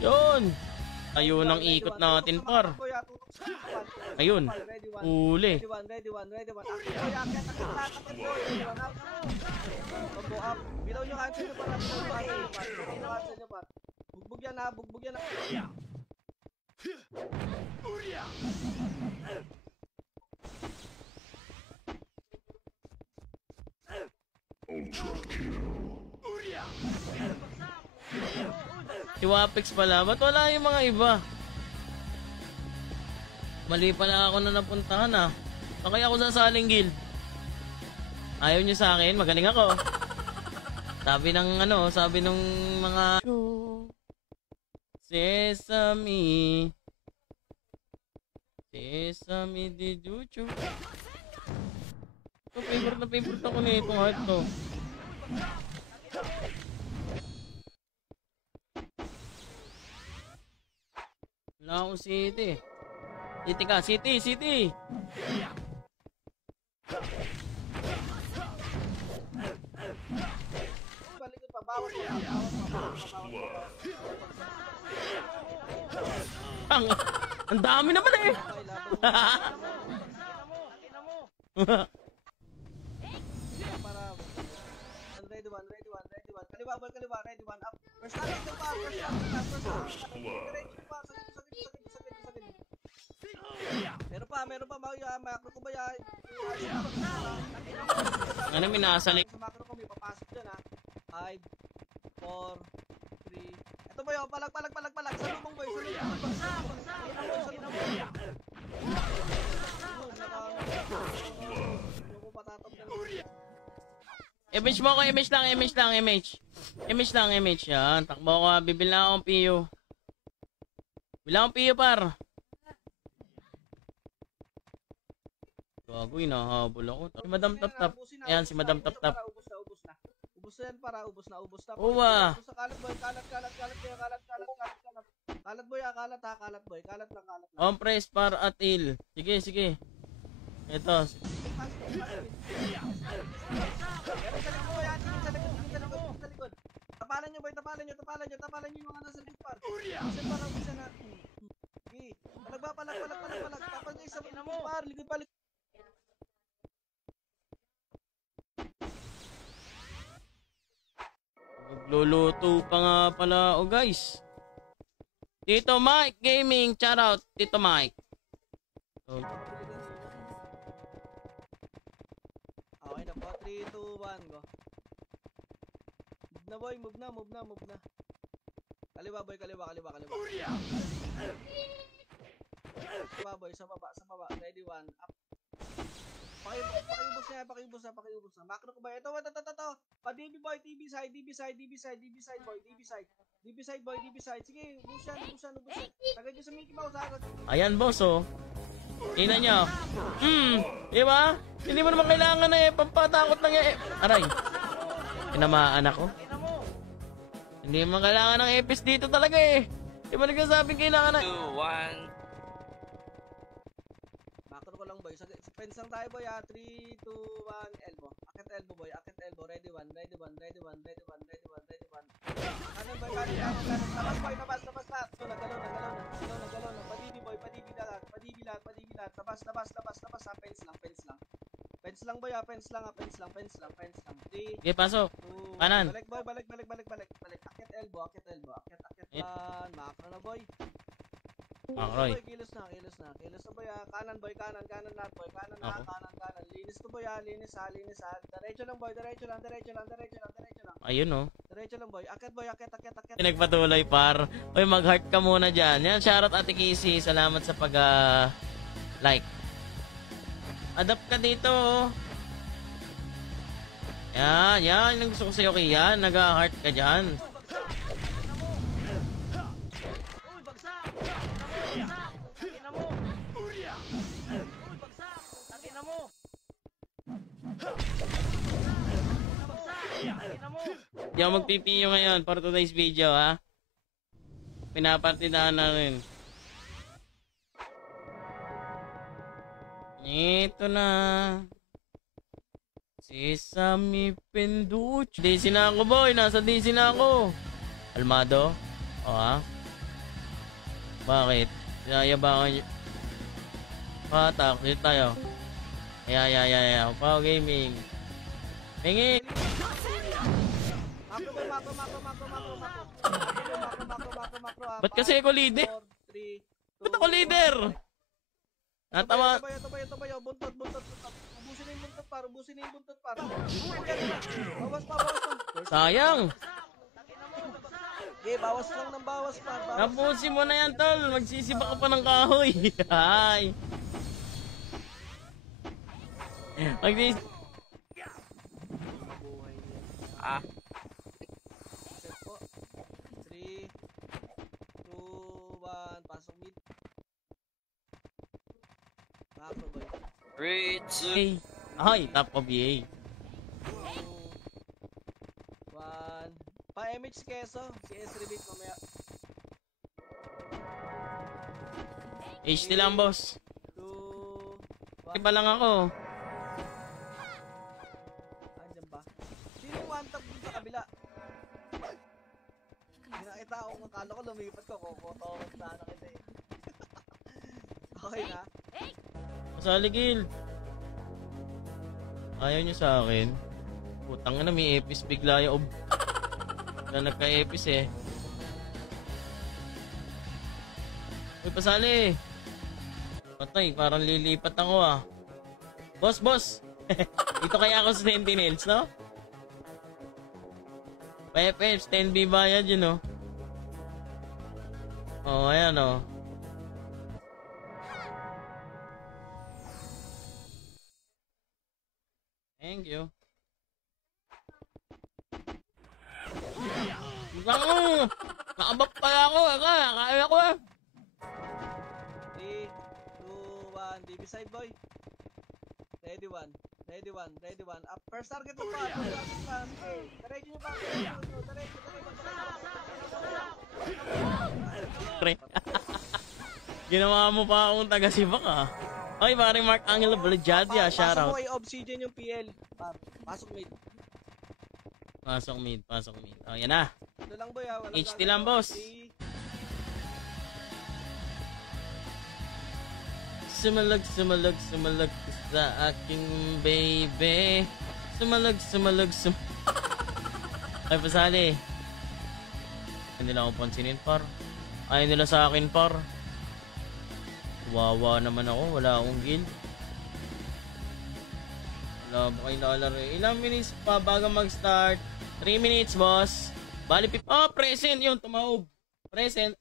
Yun. Ayun ang ikot natin, par. Ayun. Uli. Ready one. Boy, akit lahat, boy. Combo up. Bilaw nyo cancel nyo, par. Bugbog yan ha. Ultra kill. Si Wapex pala. Ba't wala yung mga iba? Mali pala ako na napuntahan ah. Saan kaya ako sasaling guild? Ayaw nyo sa akin? Magaling ako. Sabi ng mga Sesame di Juju. So, favorite ako nito heart to. Wala akong city. City ka, city! Balikod pa, bawat Ang dami naman eh! Kaliwa, ready one up. First up. Meron pa, makro ko ba yan? Ano minasalik? Sa makro ko, may papasok dyan ha. 5, 4, 3. Ito boy, palag. Salubong boy. Image mo ko, image lang. Yan, takbo ko. Bibil na akong PU. Bilang akong PU, par. Gago, inahabol ako. Si Madam Tap. Ayan, si Madam Tap. Ubus na yan, para. Ubus na. Uwa. Kalat boy. Kalat boy. Kalat lang. On press, par, at il. Sige. Ito. Tapalan nyo boy, tapalan nyo yung mga nasa likod par. Kasi parang isa na. Okay. Palag. Tapal nyo isa mo par, likod pa. Magluluto pa nga pala. Oh guys. Tito Mike Gaming, shout out Tito Mike. Okay na po, 3, 2, 1, go. Move na. Kaliwa boy. Kaliwa boy, sa baba. Ready one, up. Pakiubos na. Macro ko ba? Ito. Pa DB boy, DB side boy, DB side. Sige, ubusan. Tagay nyo sa Mickey Mouse agad. Ayan boss oh. Tingnan nyo. Di ba? Hindi mo naman kailangan na eh. Pampatakot lang eh. Aray. Tinamaan ako. Hindi mo kailangan ng epis dito talaga eh. Di ba nagsasabing kailangan na... 2, 1. Macro ko lang boy. Fence lang tayo boy ha. 3, 2, 1, elbow. Akit elbow boy. Ready one. Kanan boy. Labas boy. Labas lahat. So nagalaw na. Padibi lahat. Labas ha. Fence lang boy ha. Fence lang. 3. Okay, pasok. Kanan. Balik boy. Balik. Akit elbow. Macro na boy. Makroy. Kilos na boy ha. Kanan lahat boy. Kanan. Linis to boy ha. Linis ha. Diretso lang boy. Diretso lang. Ayun oh. Diretso lang boy. Akit. Nagpatuloy par. Uy, mag-heart ka muna dyan. Yan, shoutout Ate Casey. Salamat sa like. Adapt ka dito oh. Yan. Yung gusto ko sa'yo kaya. Nag-heart ka dyan. Di ako mag-PPU ngayon for today's video ha. Pinapartidahan na rin. Ito na. Sesame Penduch. DC na ako boy. Nasa DC na ako. Almado. O ha. Bakit? Yayabangan nyo. Patak, dito tayo. Ay. Pao Gaming. Pingi! Ba't kasi ako leader? Ba't ako leader? Natama. Tabayo. Buntot. Ubusin na yung buntot, par. Bawas pa. Sayang. Okay, bawas lang ng bawas, par. Tapusin mo na yan, tol. Magsisiba ka pa ng kahoy. Ay. Set po. 3, 2, 1. Pasok mid. Macro boy. 3, 2, Ay, top of EA. 1. Pa-MH keso. Si S rebate mamaya. HT lang, boss. 2, 1. Iba lang ako. Andyan ba? Sino yung one tap dun sa kabila? Nakita ako, akala ko lumipat ko. Kukoto sana kita eh. Okay na? Masaligil. Ayaw nyo sa akin. Putang na, may epis bigla yung na nagka-epis eh. Uy, pasali. Patay, parang lilipat ako ah. Boss. Dito kaya ako sa Sentinels, no? PFF, 10B bayad yun, no? Oh, ayan, oh. Thank you. Butang! Nakabak pala ako, kaya ko eh. 3, 2, 1. DB side boy. Ready one. Up. First target mo pa. Diretso nyo pa. Diretso. Pre. Ginawa mo pa akong taga-sibak ah. Oy, pare Mark Angelo Balajadia, shoutout. Pasok mo kay Obsidian yung PL. Pasok mid. Pasok mid. Oh, yan na. Ito lang boy ha. HT lang, boss. Sumalag sa aking baby. Sumalag. Ay, pasali. Ayaw nila akong pansinin, par. Ayaw nila sa akin, par. Wawa naman ako. Wala akong guild. Wala ba kayo nakalaro? Ilang minutes pa bago mag-start? 3 minutes, boss. Bali, oh, present yun. Tumawag. Present.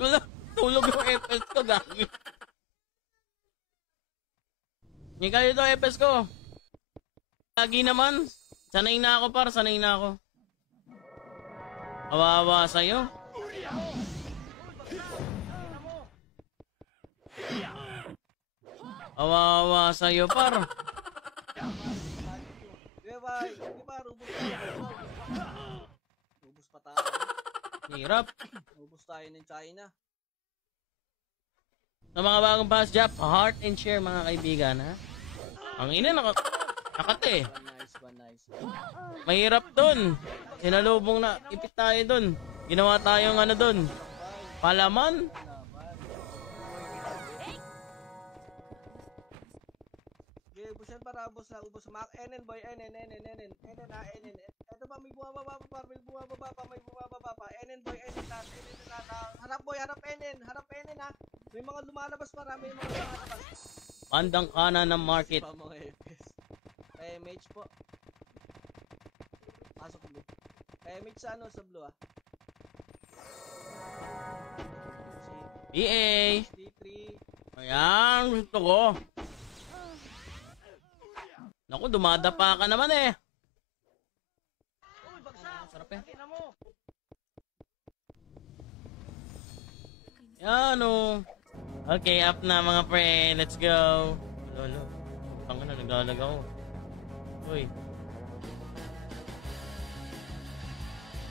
Wala. Tulog yung FS ko, gagi. Hindi kayo ito, FS ko. Lagi naman. Sanay na ako, par. Sanay na ako. Kawawa sa'yo. Kawawa sa'yo, par. Ubus pa tayo. Hirap. Ubus tayo ng China. Sa mga bagong pass, Jap, heart and share, mga kaibigan, ha? Ang ina, nakate. Nice. Mahirap dun. Sinalubong na, ipit tayo dun. Ginawa tayong ano dun. Palaman. Okay, ubusan para ubus na. NN boy, NN. Ito ba, may bumababa pa. May bumababa pa. NN boy, NN na. Harap boy, harap NN ha. May mga lumalabas para, may mga lumalabas. Bandang kanan ng market. Pa mga FPS. MH po. Pasok blue. MH sa sa blue ah. EA. D3. Ayan, gusto ko. Naku, dumadapa ka naman eh. Sarap eh. Yan o. Okay, up na mga pre. Let's go. Lolo. Pang na, nagalag ako. Uy.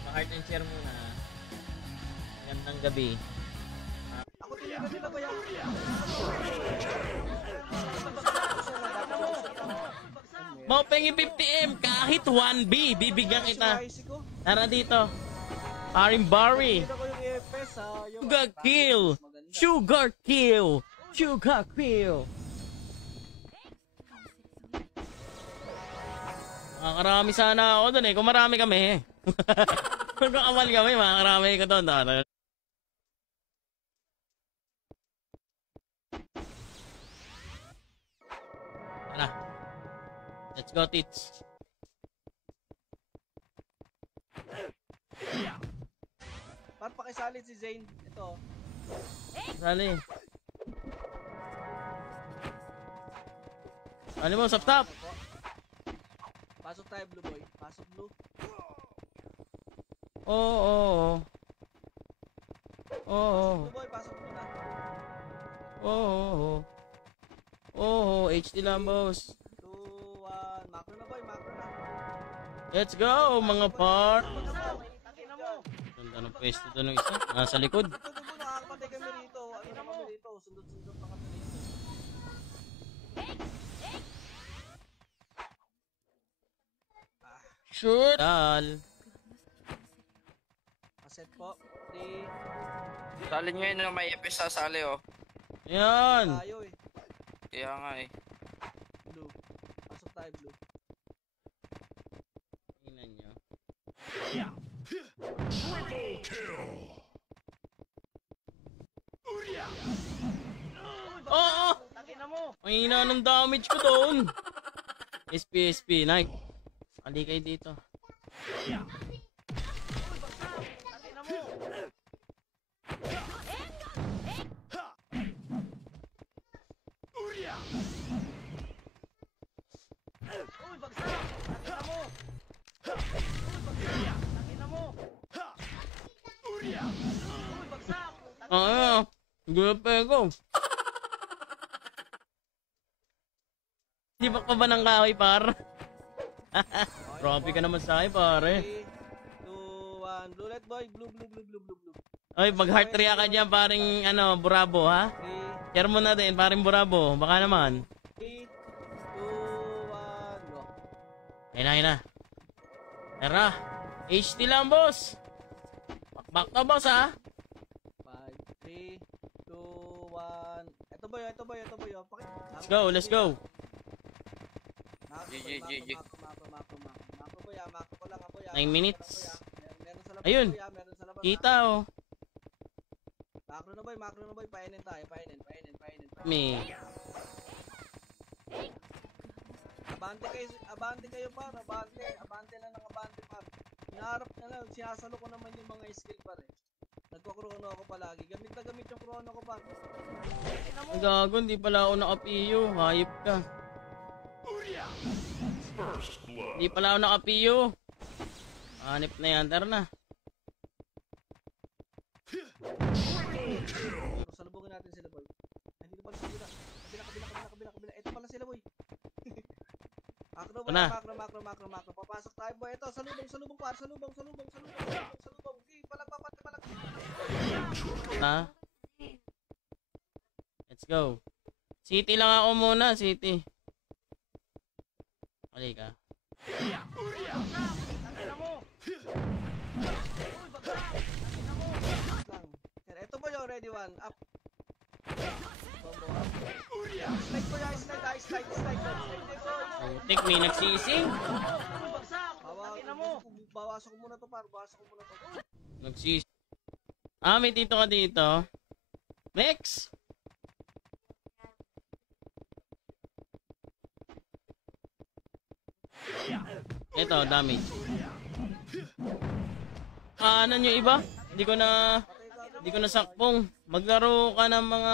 Pa-heart and share muna. Gandang gabi. Ako tinigan nila ba yan? Mau pengi 50M kahit 1B bibigyan kita. Tara dito. Harimbarri. Kita ko yung FPS ha. Yung Sugar kill. maganda. Sugar kill. Sugar kill. Makakarami sana ako dun eh. Kung marami kami. Kung kakamal kami, makakarami ko dun. Tara. Let's go, tits. Par pakisalit si Zane. Ito. Sali. Ano mo, stop. Pasok tayo, Blue Boy. Pasok, Blue. Oo. Blue Boy, pasok Blue na. Oo. HD lang, boss. 2, 1. Macro na, boy. Macro na. Let's go, mga par. Ina mo. Ganda ng pwesto doon ng isa. Nasa likod. Ito, Blue, nakakapatay kami rito. Ina mo. Sundot-sundot pa kami rito. Shoot. Dal. Aset po. 3. Salin ngayon na may FPS sasali oh. Yan. Tayo eh. Kaya nga eh. Blue. Pasok tayo, Blue. Tingnan nyo. Oo! Ang hina ng damage ko doon. SP. Night. Ali kayo dito. Good go. Di ba ka ba ng kahoy, par? Grabe ka naman sa akin, pare. 3, 2, 1. Blue, let boy. Blue. Ay, mag-heart tria ka dyan, paring, Burabo, ha? 3, Share mo na din, paring Burabo. Baka naman. 3, 2, 1. Go. Ayun na. Tara. HD lang, boss. Back ka, boss, ha? 5, 3, 2, 1. Ito boy. Let's go. GG. Mako boy, mako ko lang boy. 9 minutes. Meron sa labas. Ayun. Meron sa labas. Kita, oh. Makro na boy. Painin tayo. Me. Abante kayo par. Abante lang ng abante par. Hinaharap na lang. Sinasalo ko naman yung mga skill par eh. Nagko-chrono ako palagi. Gamit yung chrono ko par. Ang gago, hindi pala ako naka-PU. Hayop ka. Hindi pala ako naka-PU. Hanip na yan. Tara na. Salubungin natin sila boy. Hindi na pala sila. Kabila. Ito pala sila boy. Makro boy. Makro. Papasok tayo boy. Ito, salubong par. Salubong. Okay, palag. Ha? Let's go. City lang ako muna, City. Mali ka. Ito boy, ready one. Up. Combo up. Slide boy, slide. Take me, nagsising. Bawasan ko muna to par. Nagsising. May dito ka dito. Mix! Ito, damage. Kanan yung iba? Hindi ko na sakpong. Maglaro ka ng mga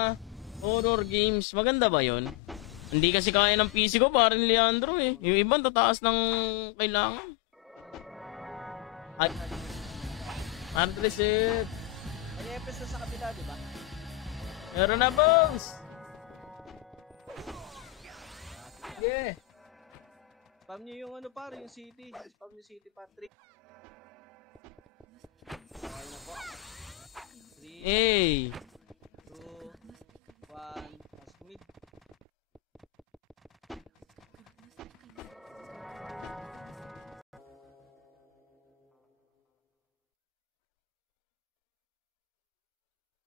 horror games. Maganda ba yon? Hindi kasi kaya ng PC ko, parang Leandro eh. Yung ibang tataas ng kailangan. Ay. Hard reset. May FPS na sa kabila, di ba? Meron na, boss! Yeah. Spam nyo yung par, yung city. Spam nyo city, Patrick. Okay na po. 3, Hey! 2, 1.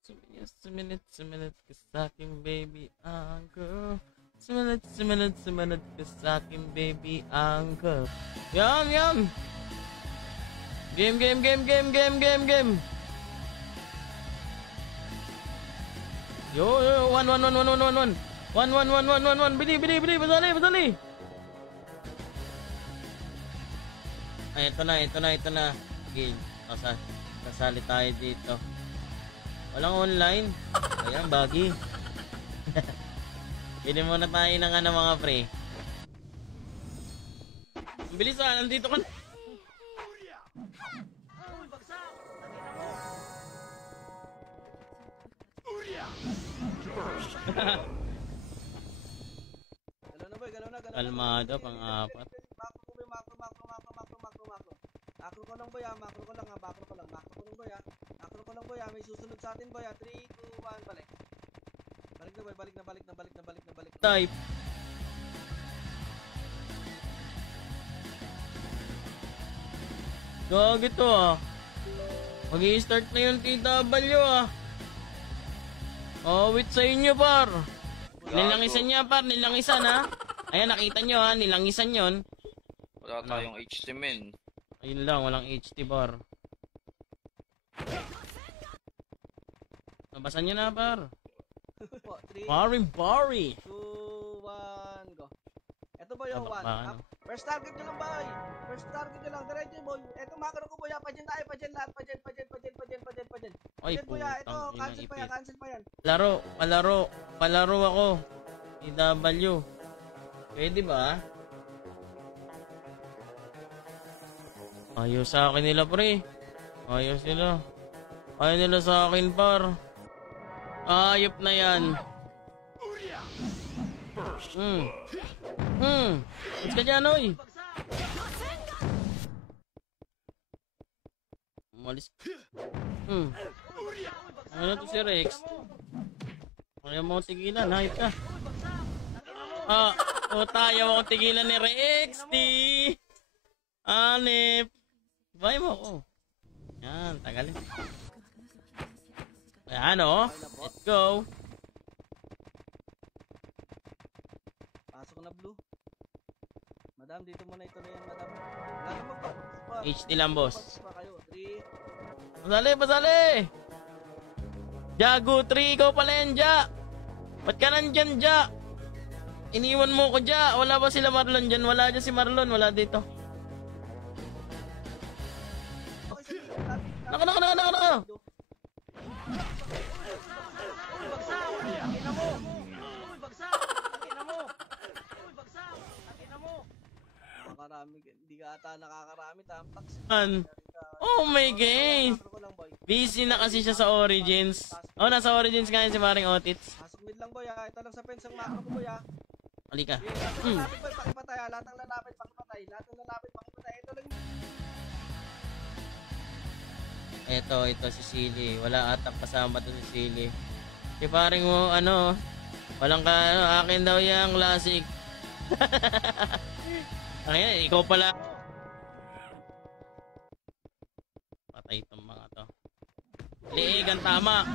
Suminit ka sa'king baby uncle. Suminit ka sa'king baby uncle. Yan! Game! Yo, 1. Bili, basali. Ay, ito na. Game. Kasali tayo dito. Walang online. Ayan, baggy. Pili muna tayo ng mga pre. Ang bilis nandito ka na. Galaw na. Kalmado, pang-apat. Makro ko lang boy ha. Makro ko lang boy ha. May susunod sa atin boy ha. 3, 2, 1, balik. Balik na boy, balik na. Type. Gagi to Mag-i-start na yung TW wait sa inyo par. Nilangisan niya par, nilangisan ha. Ayan, nakita nyo ha, nilangisan yon. Wala tayong HT men. Ayun lang, walang HT bar. Nabasan nyo na par. 3, Bari. 2, 1, go. Ito boy yung 1. Ano? First target nyo lang boy. Diretso boy. Ito makro ko boy ha. Pajan tayo, pajan lahat. Pajan. Ay, Pajan boy ha. Ito, putang ina, cancel pa yan. Palaro ako. TW. Pwede ba? Ayos sa akin nila pre. Ayos nila. Ayaw nila sa akin par. Ayop na yan. What's ka dyan oy? Umalis. Ano to si Rex? Ayaw mo tigilan, hayop ka. Tayo ako tigilan ni Rex. Anip. Bye mo ako. Yan, tagalin. Ayan let's go. Pasok na blue. Madam, dito muna ito na yan, madam. HT lang boss. 3. Pasali! Jago 3, ikaw pala yan, Ja. Ba't ka nandyan, Ja? Iniwan mo ko, Ja. Wala ba sila Marlon dyan? Wala dyan si Marlon, wala dito. Naka. Hindi ka ata nakakarami, tampak. Oh my God. Busy na kasi siya sa Origins. Nasa Origins ngayon si Maring Otits. Pasok mid lang boy ha. Ito lang sa fence ang makro ko boy ha. Halika. Lalapit boy, pakipatay ha. Lahat ng lalapit, pakipatay. Ito lang. Ito si Silly. Wala atang kasama to si Silly. Si paring mo, walang akin daw yung classic. Ayun, ikaw pala. Patay itong mga to. Liig ang tama.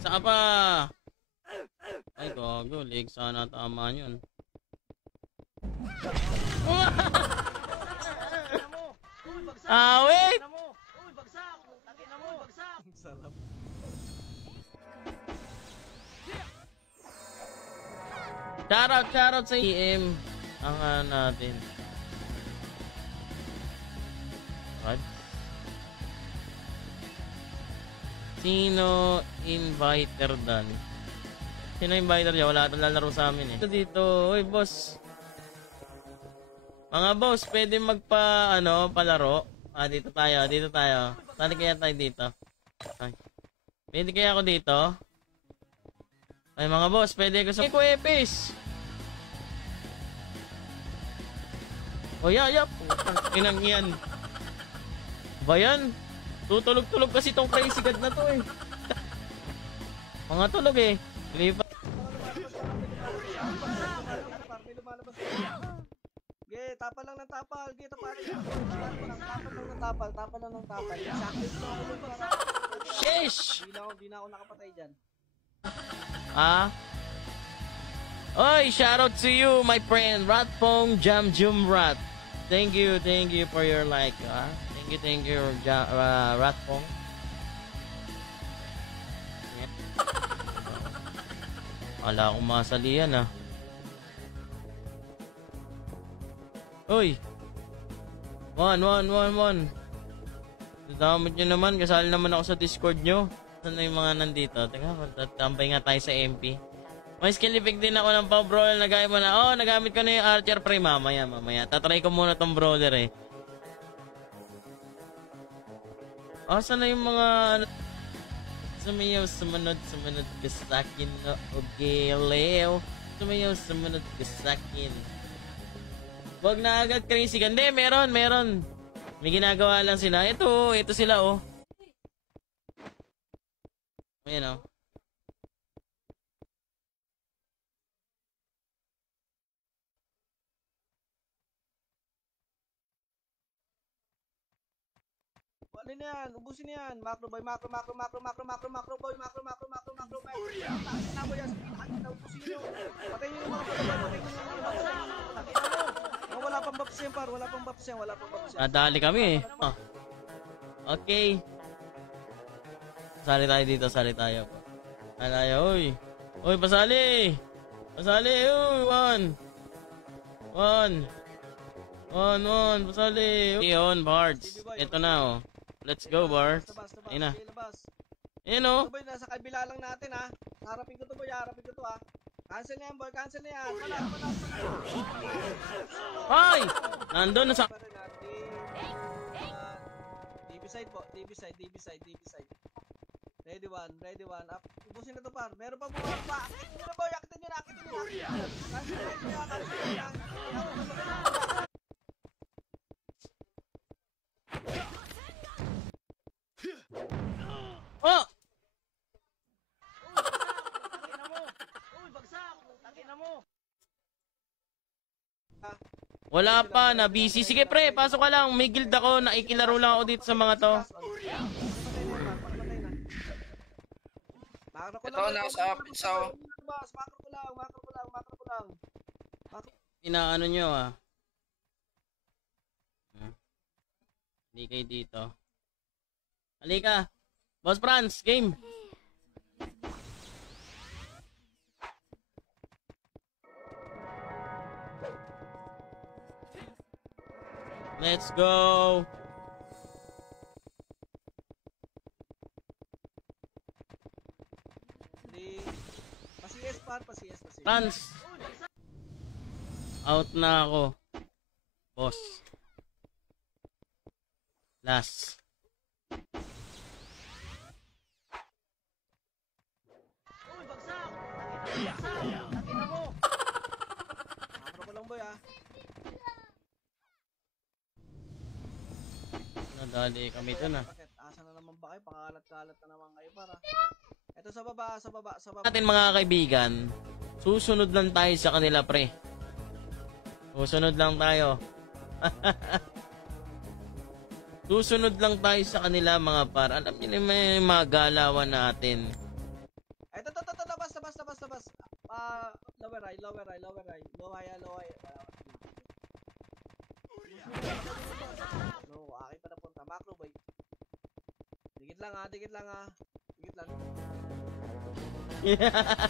Saan pa? Ay, gago. Liig sana tama yun. Wait! Sarap. Shoutout sa EM. Ang natin. What? Sino inviter dan? Sino inviter niya? Wala itong lalaro sa amin eh. Dito, uy boss. Mga boss, pwede palaro. Dito tayo. Saan kaya tayo dito? Ay. Pwede kaya ako dito? Ay mga boss, pwede ko sa Epis. Yap. Inang yan. Bayan. Tutulog-tulog kasi tong crazy god na to eh. Mga tulog eh. Lipat. Tapal lang ng tapal. Tapal lang ng tapal. Shit! Finish! Di na ako nakapatay dyan. Ah? Oy, shoutout to you, my friend. Ratpong Jam Jum Rat. Thank you for your like. Thank you, Ratpong. Wala akong masalihan ah. Uy! 1. Damot nyo naman, kasali naman ako sa Discord nyo. Saan na yung mga nandito? Teka, tambay nga tayo sa MP. May skill effect din ako ng pang brawler na gaya mo na. Nagamit ko na yung Archer Pre. Mamaya. Tatry ko muna tong brawler eh. Saan na yung mga... Sumayaw, sumunod ka sa'kin, no, okay, Leo. Sumayaw, sumunod ka sa'kin. Wag na agad crazy ka. Hindi, meron. May ginagawa lang sila. Ito sila, oh. Ayan, oh. Ano na yan? Ubusin na yan. Macro boy. Patay na mo yan. Ubusin nyo. Patay nyo yung mga boy. Wala pang buffs yan, par. Wala pang buffs yan. Nadali kami eh. Okay. Sali tayo dito. Sali tayo. Uy, pasali. Uy, 1. Pasali. Iyon, Bards. Ito na, oh. Let's go, Bards. Ayun na. Ayun, oh. Boy, nasa kabila lang natin, ha. Harapin ko to, boy. Ha. Cancel na yan, boy. Wala. Ay! Nandun na sa... DB side. Ready one. Up. Ubusin na to, par. Meron pa buwan pa. Akitin nyo na, boy. Akitin nyo na. Cancel na. Oh! Wala pa, na busy. Sige pre, pasok ka lang. May guild ako, nakikilaro lang ako dito sa mga to. Ito, nasa Pitsaw. Makro ko lang. Inaano nyo ah. Hindi kayo dito. Halika. Boss Franz, game. Let's go. Pas-yes. Franz. Out na ako. Boss. Last. Makro ko lang, boy, ha. Nadali kami dun ah. Asa na naman ba kayo? Pakalat-kalat na naman kayo, para. Ito sa baba. Natin mga kaibigan, susunod lang tayo sa kanila pre. Susunod lang tayo. Susunod lang tayo sa kanila mga par. Alam niyo naman yung mga galawan natin. Ito, labas. Lower right. Low high. No, akin pa napunta. Macro boy. Dikit lang ha. Dikit lang.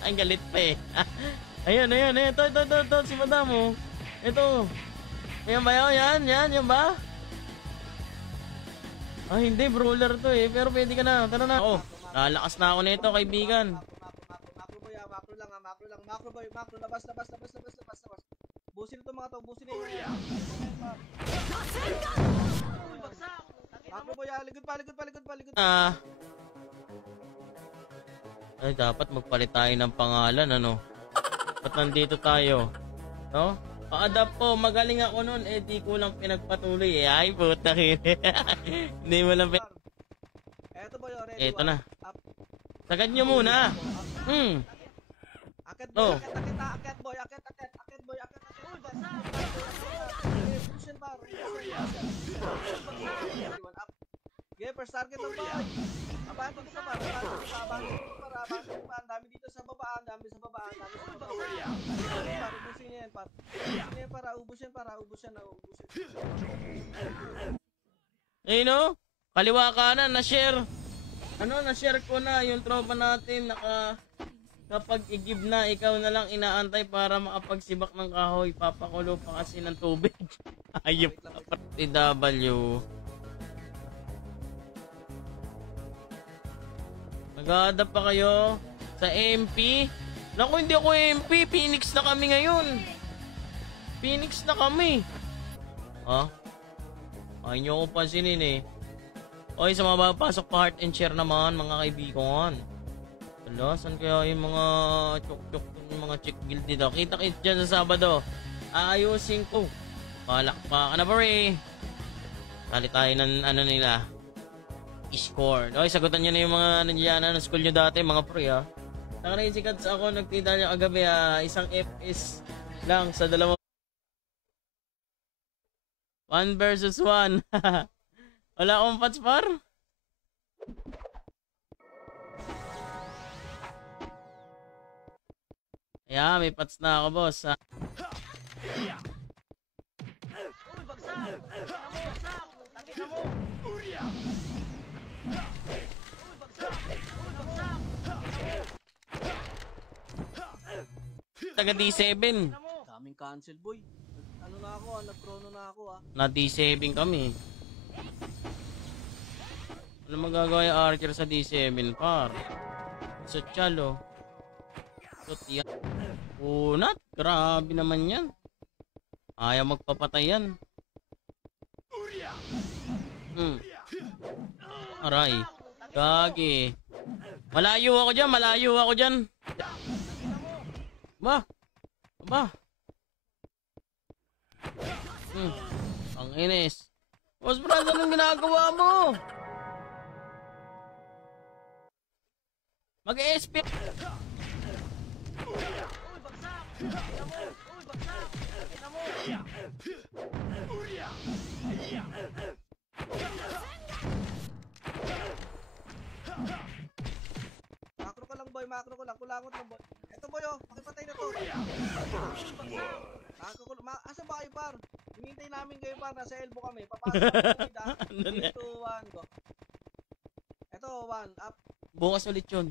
Ang galit pa eh. Ayun. Ito, si madam oh. Ito. Ayan ba yun? Yan ba? Hindi, brawler to eh. Pero pwede ka na. Tara na. Lalakas na ako nito, kaibigan. Macro boy ha. Macro lang. Macro boy. Labas. Busin ito mga to. Busin ito. Macro boy ha. Likod pa. Ay, dapat magpalit tayo ng pangalan, ano? Ba't nandito tayo? No? Pa-adapt po, magaling ako nun, di ko lang pinagpatuloy eh. Ay, puta hindi mo lang Eto boy, ready. Eto na. Sagad nyo muna. Akit boy, akit boy. Uy, basa. Push par. Game first target lang boy. Abandon ka pa, abandon ka pa, abandon ka pa. Ang dami dito sa baba, ang dami sa baba, ang dami sa baba. Ubusin niya yan, par. Ubusin niya yan, para ubus yan, ubus yan. Eh no? Kaliwa kanan, na-share. Na-share ko na yung tropa natin. Kapag i-give na, ikaw na lang inaantay para makapagsibak ng kahoy. Papakulo pa kasi ng tubig. Ayop na TW. Nag-a-adapt pa kayo sa MP? Naku, hindi ako MP. Phoenix na kami ngayon. Phoenix na kami. Ha? Ayaw nyo ko pansinin eh. Okay, sa mga papasok pa heart and share naman, mga kaibigan. Wala, saan kaya yung mga chok-chok, yung mga chick guild dito? Kita-kit dyan sa Sabado. Aayusin ko. Palakpakan na pare. Tali tayo ng ano nila. I-score. Okay, sagutan nyo na yung mga nandiyan school nyo dati, mga pre ha. Saka na Kats ako, nagtita nyo kagabi ha. Isang FS lang sa 2. 1 versus 1. Wala akong pats par. Yeah, may pats na ako, boss. Ha? Taga D7. Daming cancel boy. Ano na ako, nag-chrono na ako Na D7 kami. Ano magagawa yung Archer sa D7, par? Sa Chalo. Yan. Unat, grabe naman yan. Ayaw magpapatay yan. Aray. Gagi. Malayo ako dyan. Ba? Ang inis. Boss Brad, anong ginagawa mo? Mag-ESP. Makro ko lang, kulangot lang boy. Eto boy oh, pakipatay na to. Asa ba kayo par? Hinintay namin kayo par, nasa elbow kami. Papasok kami ha. 3, 2, 1, go. Eto, 1, up. Bukas ulit yun.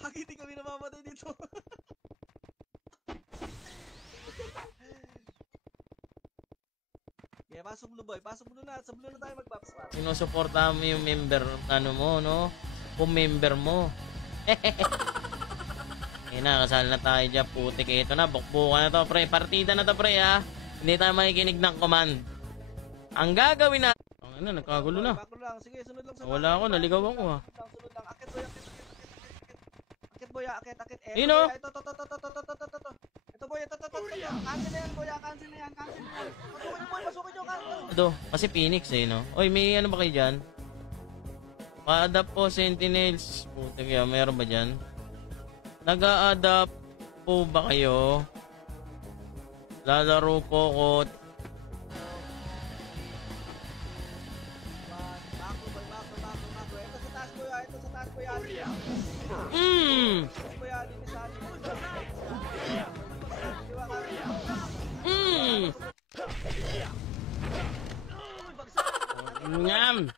Hindi kami namamatay dito. Okay, pasok blue boy, pasok blue na. Sa blue na tayo mag-box par. Sinusuportahan mo yung member, ano mo, no? Kung member mo. Ayun na, kasal na tayo dyan, putik. Ito na, bukbukan na to, pre. Partida na to, pre, ha? Hindi tayo makikinig ng command. Ang gagawin na... Ano, nagkagulo na. Sige, sunod lang sa wala ako, naligaw ako, ha? Sunod lang. Akit boy, akit. Ino? Ito. Ito boy, ito. Cancel na yan, boy, cancel na yan. Pasukin nyo, cancel. Ito, kasi Phoenix, eh, no? Oy, may ano ba kayo dyan? Pa-adapt po, Sentinels. Putik, mayroon ba dyan? Nag-a-adapt po ba kayo? Lalaro po ko. Makro. Ito sa taas boy, Ngam.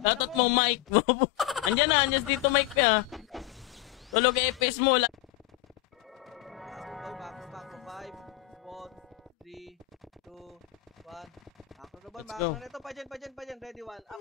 Datot mo mic mo. Andyan dito mic pa. Tulog FPS mo. Makro. 5, 4, 3, 2, 1. Makro na boy, Let's go. makro na ito. Pa dyan. Ready, 1, up.